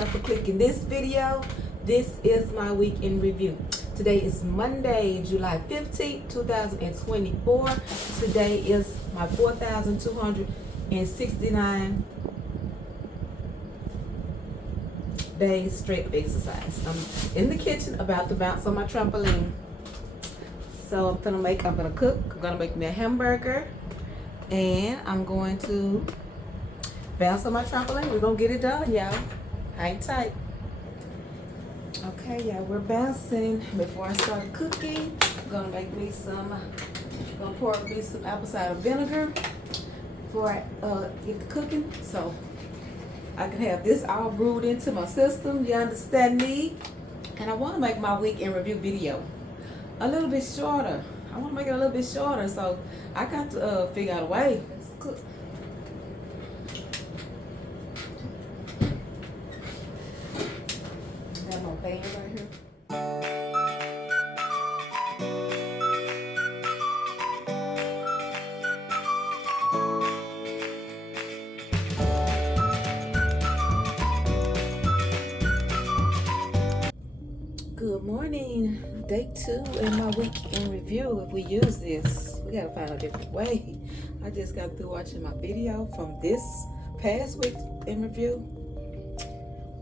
y'all for clicking this video. This is my week in review. Today is Monday, July 15th, 2024. Today is my 4,269 days straight of exercise. I'm in the kitchen about to bounce on my trampoline. So I'm gonna cook. I'm gonna make me a hamburger, and I'm going to bounce on my trampoline. We're gonna get it done, y'all. Hang tight. Okay, y'all, we're bouncing. Before I start cooking, I'm gonna make me gonna pour me some apple cider vinegar before I get to cooking, so I can have this all brewed into my system. You understand me? And I want to make my week in review video a little bit shorter. I want to make it a little bit shorter, so I got to figure out a way. Let's cook. Got my pan right here. Good morning. Day 2 in my week in review. If we use this, we gotta find a different way. I just got through watching my video from this past week in review.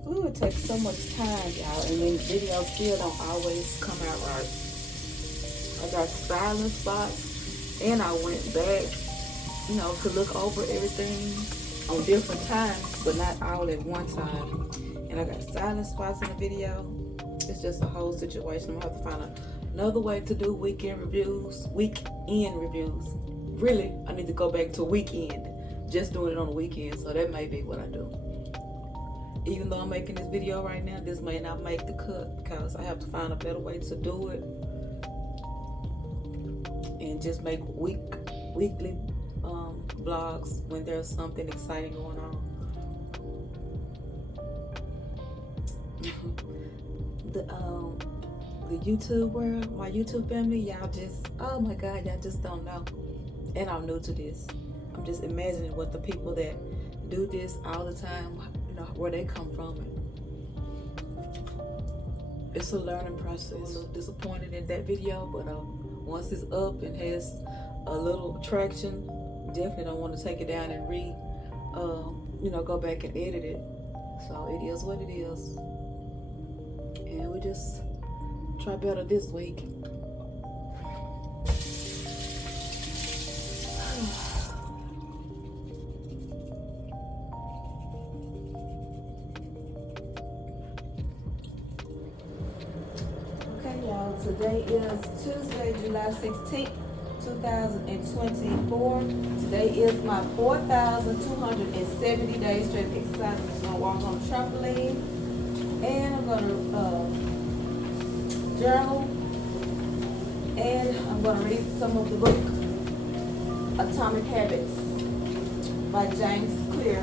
Ooh, it takes so much time, y'all, and then videos still don't always come out right. I got styling spots, and I went back, to look over everything on different times, but not all at one time. And I got styling spots in the video. It's just a whole situation. I'm gonna have to find another way to do weekend reviews. Really, I need to go back to weekend, just doing it on the weekend. So that may be what I do. Even though I'm making this video right now, this may not make the cut because I have to find a better way to do it and just make weekly vlogs when there's something exciting going on. The YouTube world, my YouTube family, y'all just, oh my God, y'all just don't know. And I'm new to this. I'm just imagining what the people that do this all the time, where they come from. It's a learning process. I'm a little disappointed in that video, but once it's up and has a little traction, definitely don't want to take it down and go back and edit it. So it is what it is. And we just try better this week. Okay, y'all, today is Tuesday, July 16th, 2024. Today is my 4,270 days straight exercise. I'm just gonna walk on the trampoline. And I'm going to journal, and I'm going to read some of the book, Atomic Habits by James Clear.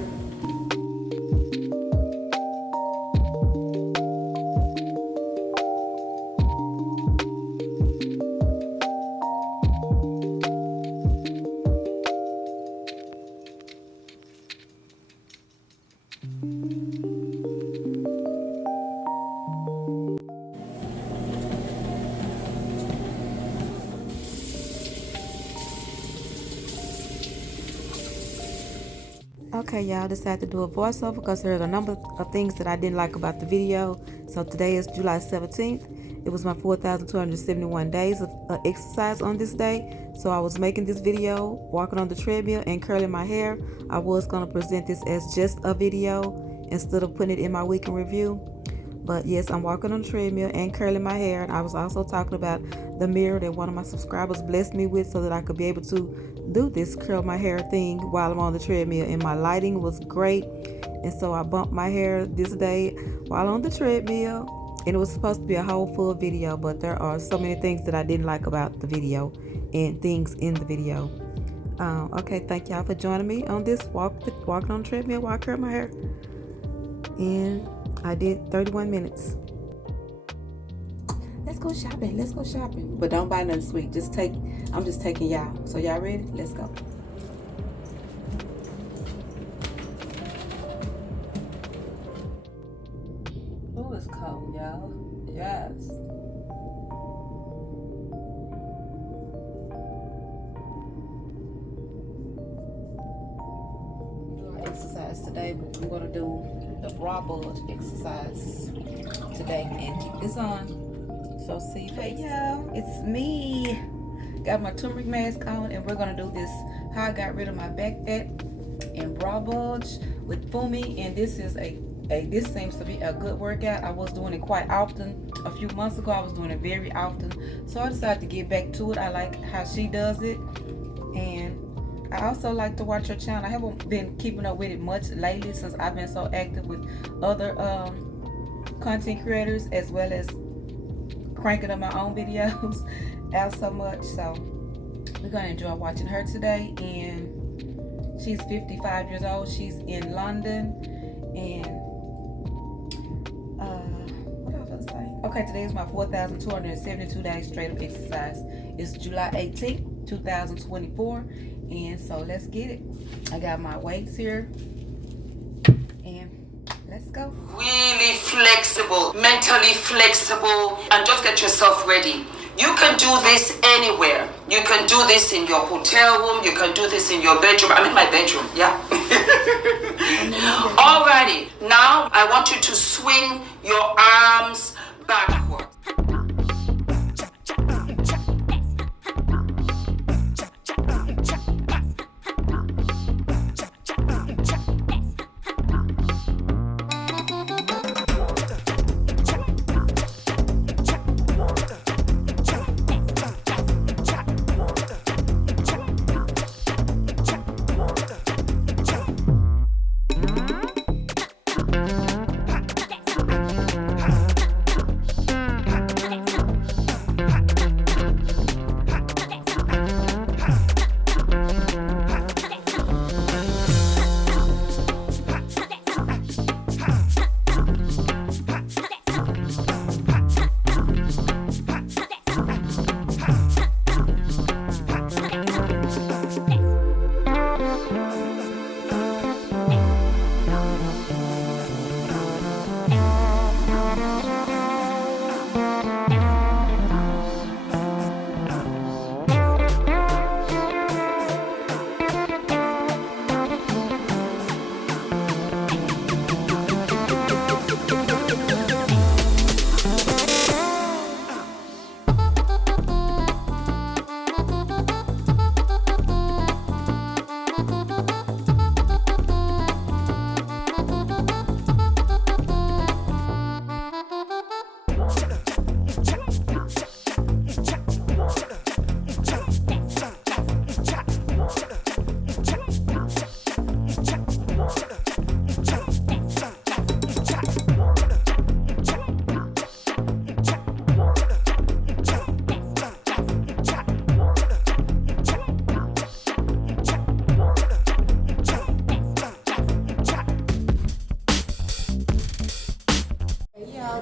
Okay, y'all, decided to do a voiceover because there's a number of things that I didn't like about the video. So today is July 17th. It was my 4,271 days of exercise on this day. So I was making this video, walking on the treadmill and curling my hair. I was going to present this as just a video instead of putting it in my week in review. But yes, I'm walking on the treadmill and curling my hair. And I was also talking about the mirror that one of my subscribers blessed me with so that I could be able to do this curl my hair thing while I'm on the treadmill. And my lighting was great. And so I bumped my hair this day while on the treadmill. And it was supposed to be a whole full video, but there are so many things that I didn't like about the video and things in the video. Okay, thank y'all for joining me on this walking on the treadmill while I curl my hair. And I did 31 minutes. Let's go shopping. But don't buy nothing sweet. I'm just taking y'all. So y'all ready? Let's go. it's cold, y'all. Yes. Exercise today. We're gonna do the bra bulge exercise today and keep this on. So see, hey y'all, it's me. Got my turmeric mask on, and we're gonna do this how I got rid of my back fat and bra bulge with Fumi. And this is this seems to be a good workout. I was doing it quite often a few months ago. I was doing it very often, so I decided to get back to it. I like how she does it, and I also like to watch her channel. I haven't been keeping up with it much lately since I've been so active with other content creators, as well as cranking up my own videos out so much. So we're gonna enjoy watching her today. And she's 55 years old. She's in London. And what else was I saying? Okay, today is my 4,272 days straight of exercise. It's July 18th, 2024. And so let's get it. I got my weights here, and let's go. Really flexible, mentally flexible, and just get yourself ready. You can do this anywhere. You can do this in your hotel room. You can do this in your bedroom. I'm in my bedroom, yeah. Alrighty, now I want you to swing your arms backwards.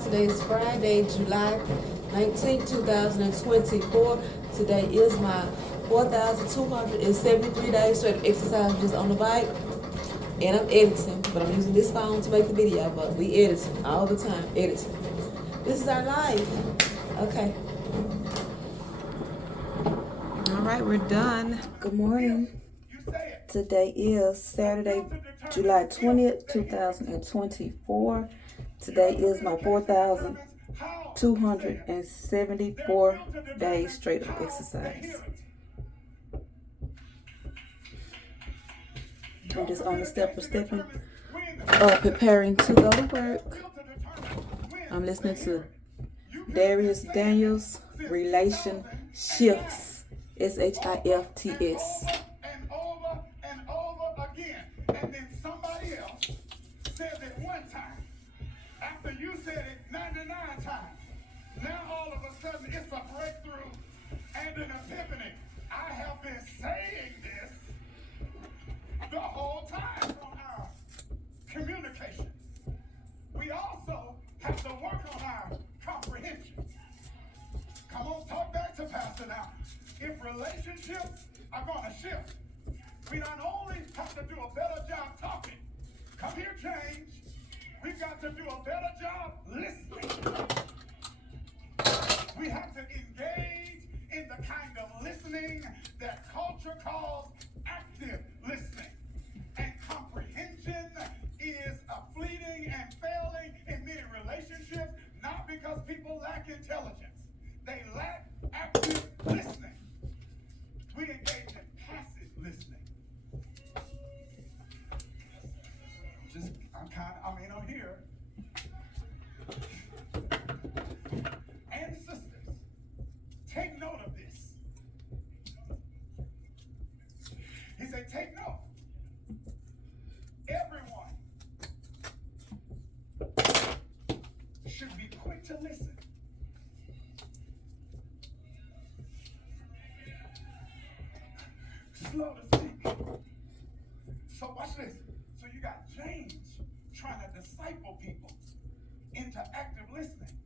Today is Friday, July 19th, 2024. Today is my 4,273 days straight of exercise just on the bike. And I'm editing, but I'm using this phone to make the video, but we editing all the time, editing. This is our life. Okay. All right, we're done. Good morning. Today is Saturday, July 20th, 2024. Today is my 4,274 days straight of exercise. I'm just on the step of stepping, preparing to go to work. I'm listening to Darius Daniels' Relationships, SHIFTS. And over again. And then somebody else says it one time. After you said it 99 times. Now all of a sudden it's a breakthrough and an epiphany. I have been saying this the whole time on our communication. We also have to work on our comprehension. Come on, talk back to Pastor now. If relationships are going to shift, we not only have to do a better job talking, come here, change, We've got to do a better job listening. We have to engage in the kind of listening that culture calls active listening. And comprehension is a fleeting and failing in many relationships, not because people lack intelligence. They lack active listening. We engage in passive listening. I'm here. And sisters, take note of this. He said, take note. Everyone should be quick to listen. Slow to speak. So watch this. So you got James trying to disciple people into active listening.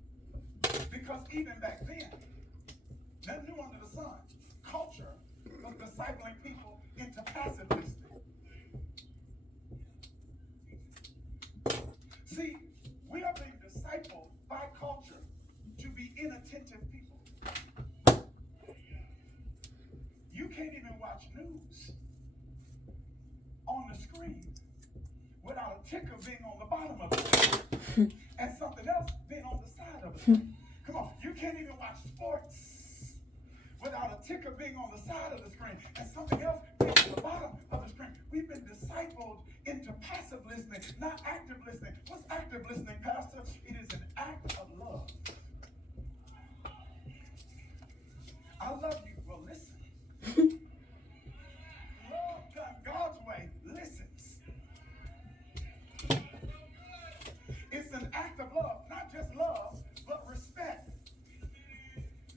Because even back then, nothing new under the sun, culture was discipling people into passive listening. See, we are being discipled by culture to be inattentive people. You can't even watch news on the screen without a ticker being on the bottom of the screen and something else being on the side of the screen. Come on, you can't even watch sports without a ticker being on the side of the screen and something else being on the bottom of the screen. We've been discipled into passive listening, not active listening. What's active listening, Pastor? It is an act of love. I love you. Well, listen. Love done God's way listens. It's an act of love, not just love, but respect.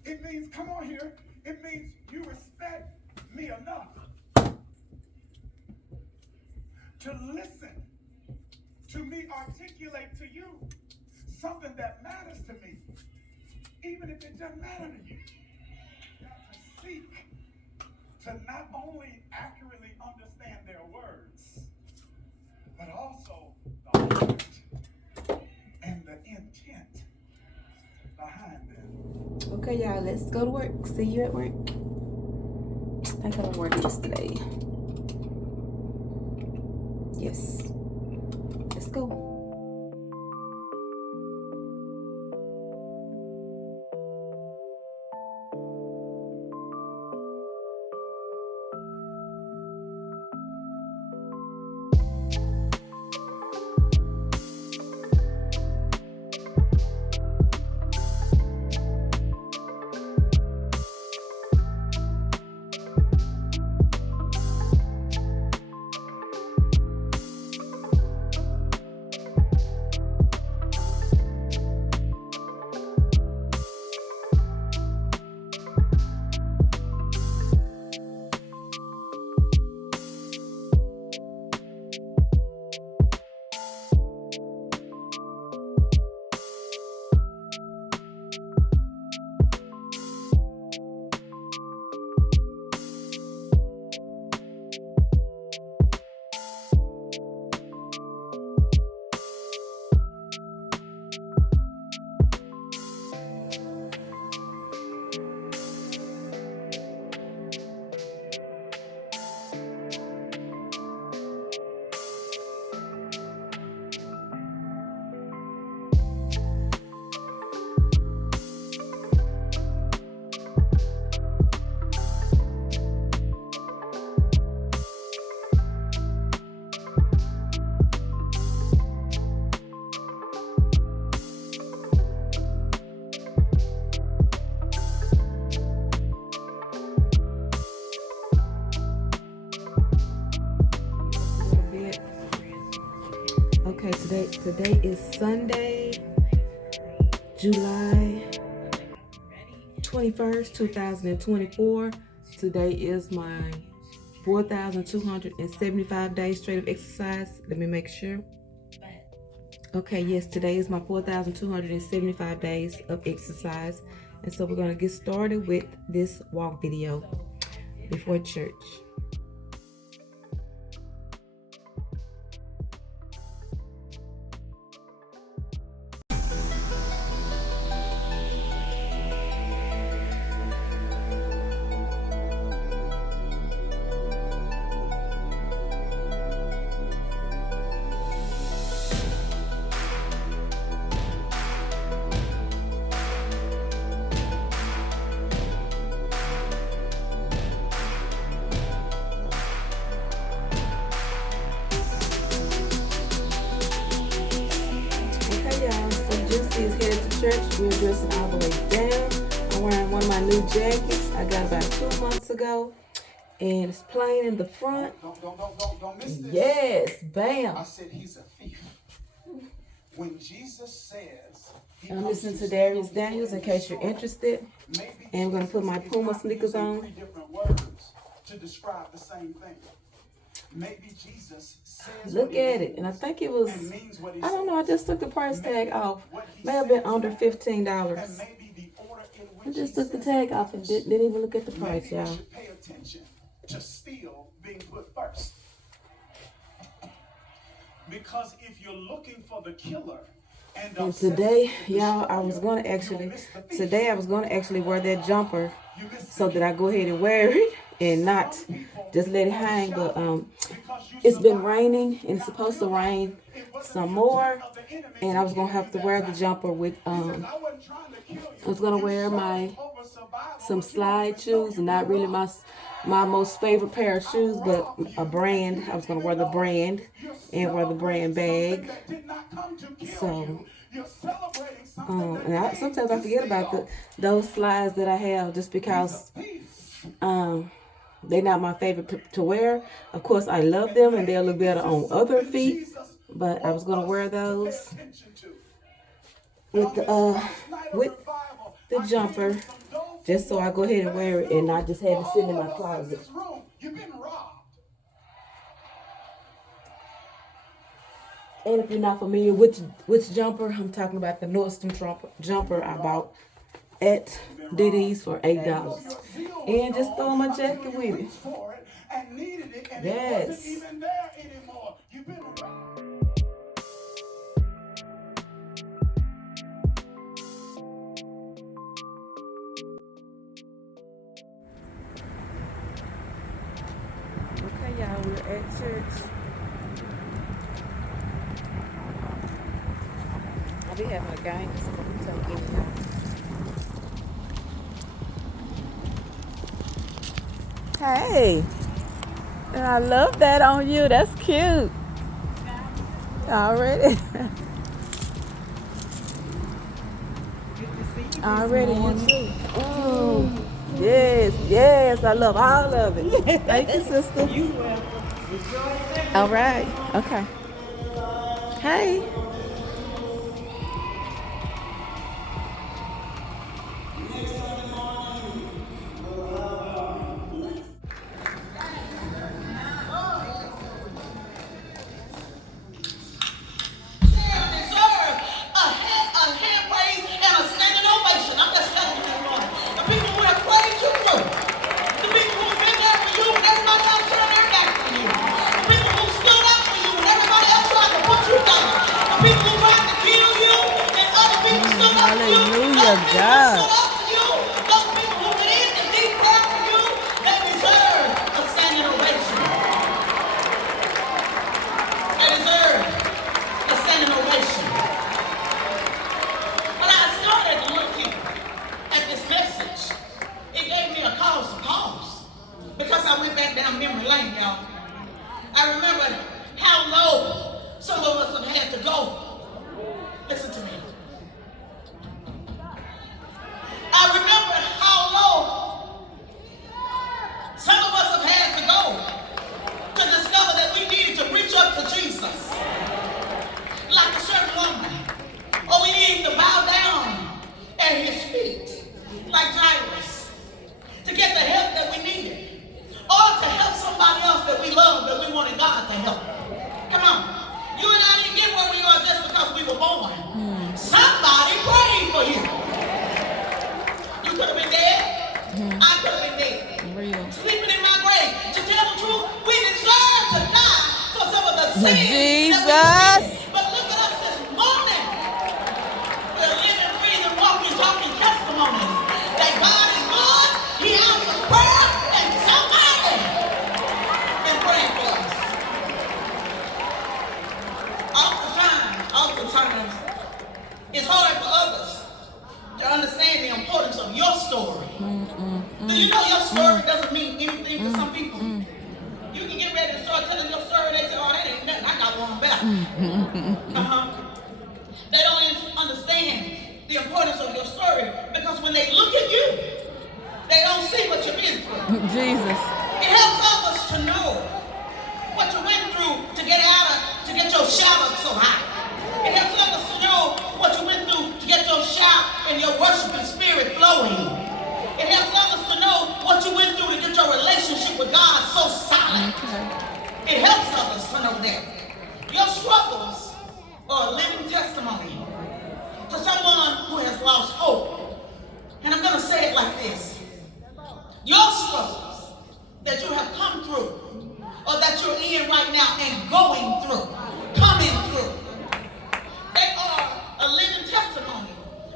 It means, come on here, it means you respect me enough to listen to me articulate to you something that matters to me, even if it doesn't matter to you. You have to seek to not only accurately understand their words, but also the heart and the intent behind them. Okay, y'all, let's go to work. See you at work. I got to work yesterday. Yes. Let's go. Okay, today is Sunday, July 21st, 2024. Today is my 4,275 days straight of exercise. Let me make sure. Okay, yes, today is my 4,275 days of exercise. And so we're going to get started with this walk video before church. church. We're dressing all the way down. I'm wearing one of my new jackets I got about 2 months ago. And it's plain in the front. Don't miss this. Yes, bam. I said he's a thief. When Jesus says I'm listening to Darius Daniels in case you're interested. And I'm going to put my Puma sneakers on. 3 different words to describe the same thing. Maybe Jesus says Look at it. And I think it was, I don't know, I just took the price tag off. May have been under $15. I just took the tag off and didn't even look at the price, y'all. Pay attention to still being put first. Because if you're looking for the killer and today, y'all, I was gonna actually wear that jumper so that I go ahead and wear it and not just let it hang. But it's been raining and it's supposed to rain some more, and I was gonna have to wear the jumper with I was gonna wear some slide shoes, and not really my most favorite pair of shoes, but a brand. I was gonna wear the brand and wear the brand bag. So, and sometimes I forget about those slides that I have just because they're not my favorite to wear. Of course, I love them and they'll look better on other feet, but I was gonna wear those with the jumper, just so I go ahead and wear it and not just have it sitting in my closet. And if you're not familiar with which jumper, I'm talking about the Nordstrom jumper I bought at DD's for $8. And just throw my jacket with it. Yes. Okay, y'all, we're at church. I'll be having a game, so I'm taking it out. Hey, and I love that on you. That's cute. Already. Already, you too. Oh, yes, I love all of it. Thank you, sister. You will. All right, okay. Hey. Hallelujah, God. Because I went back down memory lane, y'all. I remember how low some of us have had to go. Listen to me. I remember how low some of us have had to go to discover that we needed to reach up to Jesus. Like a certain woman. Or we needed to bow down at his feet. Like Jairus. To get the help that we needed. Or to help somebody else that we love, that we wanted God to help. Come on. You and I didn't get where we are just because we were born. Somebody prayed for you. You could have been dead. I could have been dead. Real. Sleeping in my grave. To tell the truth, we deserve to die for some of the sins Jesus. that we did. But look at us this morning. We're living, breathing, walking, talking testimonies. That God is good. He answers prayer. And somebody been praying for us. Oftentimes, it's hard for others to understand the importance of your story. Do you know your story doesn't mean anything to some people? You can get ready to start telling your story, they say, oh, that ain't nothing, I got one back. They don't understand the importance Jesus. It helps others to know what you went through to get your shout up so high. It helps others to know what you went through to get your shout and your worshiping spirit flowing. It helps others to know what you went through to get your relationship with God so solid. It helps others to know that. Your struggles are a living testimony to someone who has lost hope. And I'm going to say it like this. Your struggles that you have come through, or that you're in right now and going through, coming through, they are a living testimony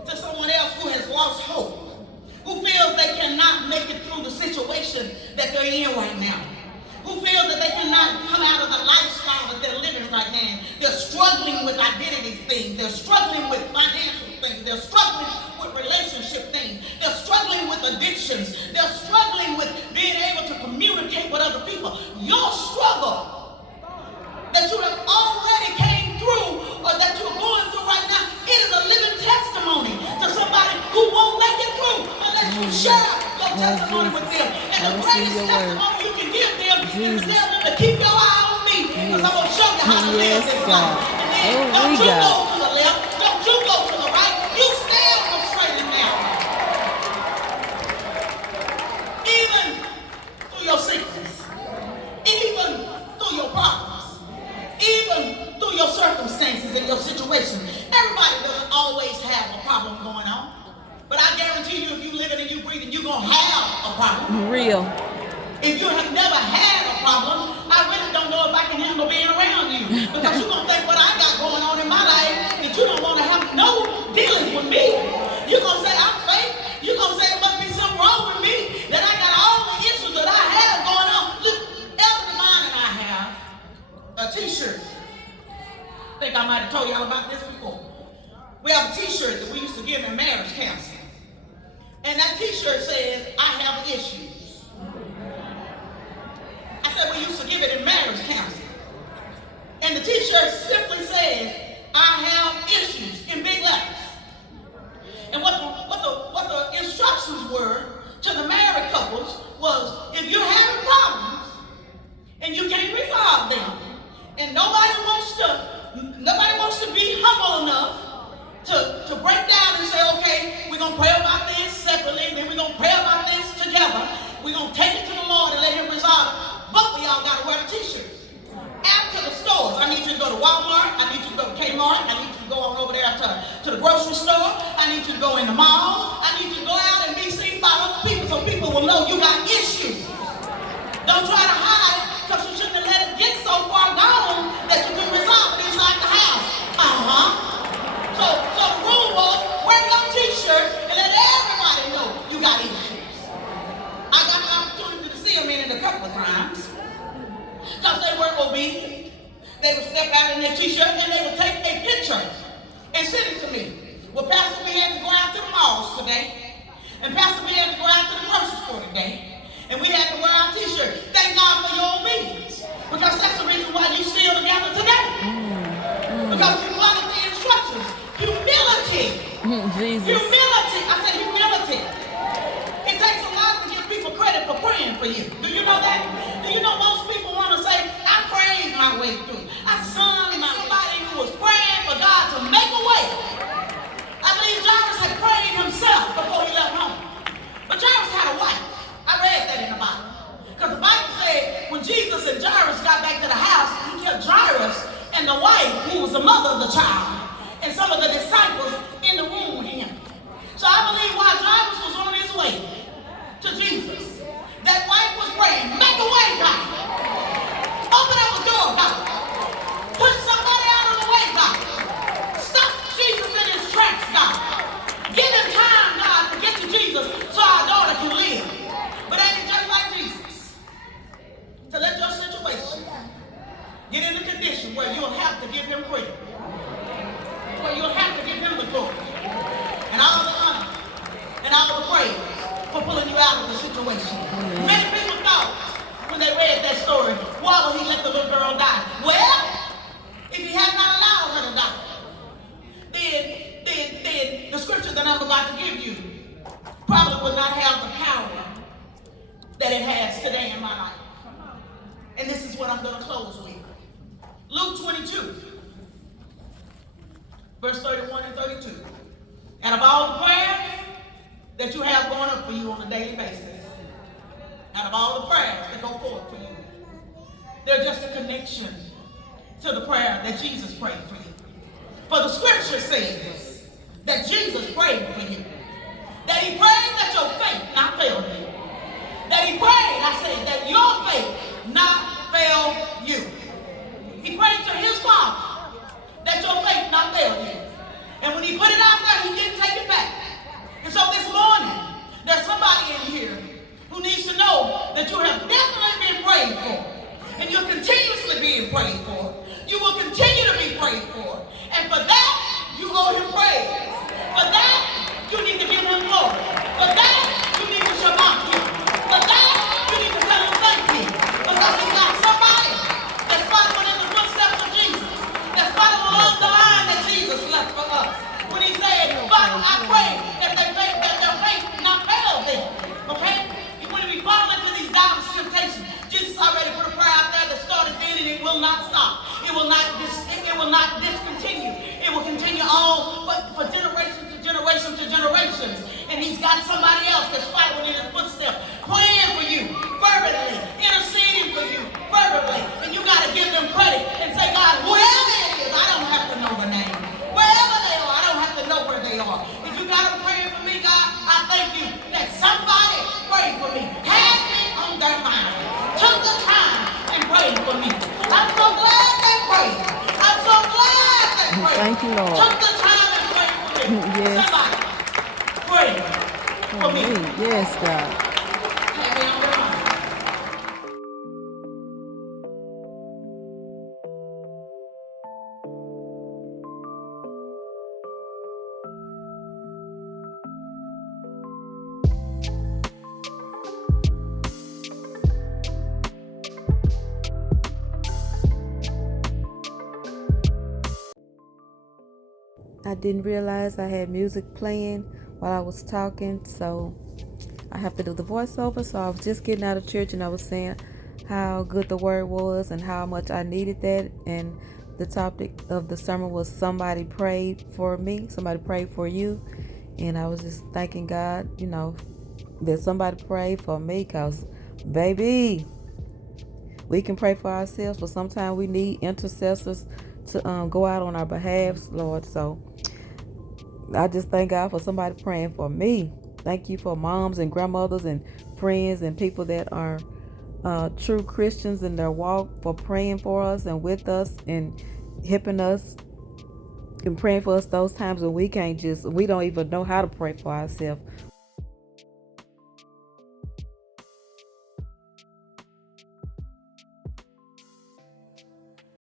to someone else who has lost hope, who feels they cannot make it through the situation that they're in right now, who feels that they cannot come out of the lifestyle that they're living right now. They're struggling with identity things. They're struggling with financial things. They're struggling with relationship things. They're struggling with addictions. They're struggling with being able to communicate with other people. Your struggle that you have already came through, or that you're going through right now, it is a living testimony to somebody who won't make it through unless you share your testimony with them. And the greatest testimony you can give them is to tell them to keep your eye on me, because I'm going to show you how to live this life. And then don't you go to the left, don't you go to the right, you stand up straight and narrow. Even through your sickness, even through your problems, even through your circumstances and your situation. Everybody doesn't always have a problem going on. But I guarantee you, if you living and you breathing, you're going to have a problem. Real. If you have never had a problem, I really don't know if I can handle being around you. Because you're going to think what I got going on in my life, that you don't want to have no dealings with me. You're going to say I'm fake. You're going to say there must be something wrong with me, that I got all the issues that I have going on. Look, Elder Divine and I have a t-shirt. I think I might have told y'all about this before. We have a t-shirt that we used to give in marriage counseling. And that t-shirt says, I have issues. I said we used to give it in marriage counseling. And the t-shirt simply says, I have issues, in big letters. And what the instructions were to the married couples was, if you're having problems and you can't resolve them, and nobody wants to be humble enough to break down and say, okay, we're going to pray about this separately, then we're going to pray about this together. We're going to take it to the Lord and let him resolve it. Both of y'all got to wear the t-shirt. After the stores, I need you to go to Walmart, I need you to go to Kmart, I need you to go on over there to the grocery store, I need you to go in the mall, I need you to go out and be seen by other people so people will know you got issues. Don't try to hide it, because you shouldn't have let it get so far gone that you can resolve it inside the house. So the rule was, wear your t-shirt and let everybody know you got issues. I got the opportunity to see them in it a couple of times, because they were obedient. They would step out in their t-shirt and they would take a picture and send it to me. Well, Pastor, we had to go out to the malls today. And Pastor, we had to go out to the grocery store today. And we had to wear our t-shirt. Thank God for your obedience. Because that's the reason why you still together today. Because you followed the instructions. Humility. Jesus. Humility. I said humility. It takes a lot to give people credit for praying for you. Do you know that? Do you know most people want to say, I prayed my way through. I sung my somebody who was praying for God to make a way. I believe Jairus had prayed himself before he left home. But Jairus had a wife. I read that in the Bible. Because the Bible said when Jesus and Jairus got back to the house, he kept Jairus and the wife, who was the mother of the child, and some of the disciples in the room with him. So I believe while Jairus was on his way to Jesus, that wife was praying, make a way, God. Open up a door, God. Push somebody out of the way, God. Stop Jesus in his tracks, God. Give him time, God, to get to Jesus so our daughter can live. But ain't it just like Jesus? To let your situation get in a condition where you'll have to give him credit. Where you'll have to give him the glory. And all the honor. And all the praise for pulling you out of the situation. Many people thought, when they read that story, why would he let the little girl die? Well, if he had not allowed her to die, then the scripture that I'm about to give you probably would not have the power that it has 32. Verse 31 and 32. And of all the prayers that you have going up for you on a daily basis, and of all the prayers that go forth for you, they're just a connection to the prayer that Jesus prayed for you. For the scripture says that Jesus prayed for you. That he prayed that your faith not fail you. That he prayed, I said, that your faith not fail you. He prayed to his Father that your faith not fail you. And when he put it out there, he didn't take it back. And so this morning, there's somebody in here who needs to know that you have definitely been prayed for. And you're continuously being prayed for. You will continue to be prayed for. And for that, you owe him praise. For that, you need to give him glory. For that, you need to shabak him. For that, you need to tell him thank you. Because he's got somebody that's following in the footsteps of Jesus. That's following along the line that Jesus left for us. When he said, Father, I pray that their faith not fail them. Okay? When we fall into these diverse temptations, Jesus already put a prayer out there that started then and it will not stop. It will not discontinue. It will continue on for generation to generation to generations. And he's got somebody else that's following in his footsteps, praying for you fervently, interceding for you fervently. And you got to give them credit and say, God, whoever it is, I don't have to know the name. Wherever they are, I don't have to know where they are. If you got them praying for me, God, I thank you that somebody prayed for me, had me on their mind, took the time and prayed for me. I'm so glad they prayed. I'm so glad they prayed. Thank you, Lord. Took the time and prayed for me. Yes. Somebody prayed for me. Yes, God. Had me on their mind. I didn't realize I had music playing while I was talking, so I have to do the voiceover. So I was just getting out of church and I was saying how good the word was and how much I needed that. And the topic of the sermon was somebody prayed for me, somebody prayed for you. And I was just thanking God, that somebody prayed for me, because, baby, we can pray for ourselves, but sometimes we need intercessors to go out on our behalf, Lord. So I just thank God for somebody praying for me. Thank you for moms and grandmothers and friends and people that are true Christians in their walk, for praying for us and with us and helping us and praying for us those times when we don't even know how to pray for ourselves.